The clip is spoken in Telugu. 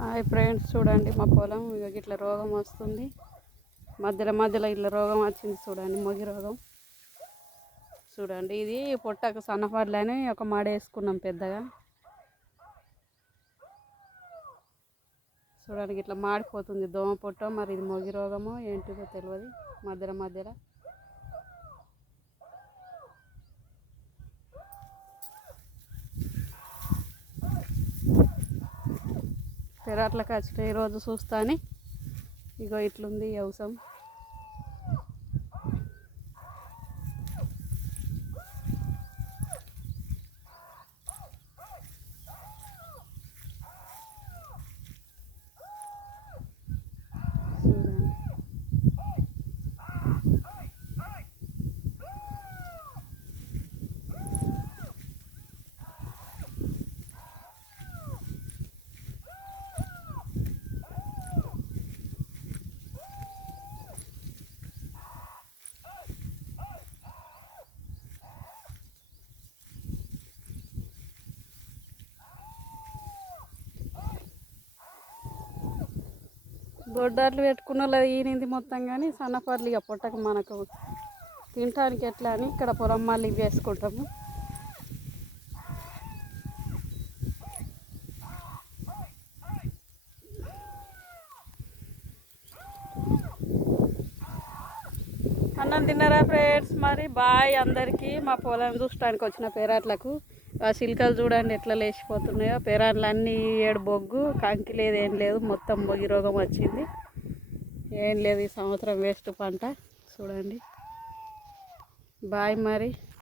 హాయ్ ఫ్రెండ్స్, చూడండి మా పొలం ఇట్లా రోగం వస్తుంది. మధ్యలో ఇట్లా రోగం వచ్చింది. చూడండి మొగి రోగం. చూడండి ఇది పొట్టకు సన్నపడలని ఒక మాడ వేసుకున్నాం పెద్దగా. చూడండి ఇట్లా మాడిపోతుంది దోమ పొట్ట. మరి ఇది మొగి రోగమో ఏంటిదో తెలియదు. మధ్యలో పెరట్లకు వచ్చిన ఈరోజు చూస్తాను. ఇగో ఇట్లుంది వ్యవసాయం. దొడ్డాట్లు పెట్టుకున్న వాళ్ళు ఈనింది మొత్తం, కానీ సన్నపర్లు ఇక పొట్టకు మనకు తినటానికి ఎట్లా అని ఇక్కడ పొలం మళ్ళీ వేసుకుంటాము. అన్నం తిన్నారా ఫ్రెండ్స్? మరి బాయ్ అందరికీ. మా పొలం చూడటానికి వచ్చిన పెరట్లకు ఆ చిలుకలు చూడండి ఎట్లా లేచిపోతున్నాయో. పెరట్లు అన్నీ ఏడు బొగ్గు, కంకి లేదు, ఏం లేదు, మొత్తం మొగి రోగం వచ్చింది. ఏం లేదు, ఈ సంవత్సరం వేస్ట్ పంట. చూడండి బాయ్ మరి.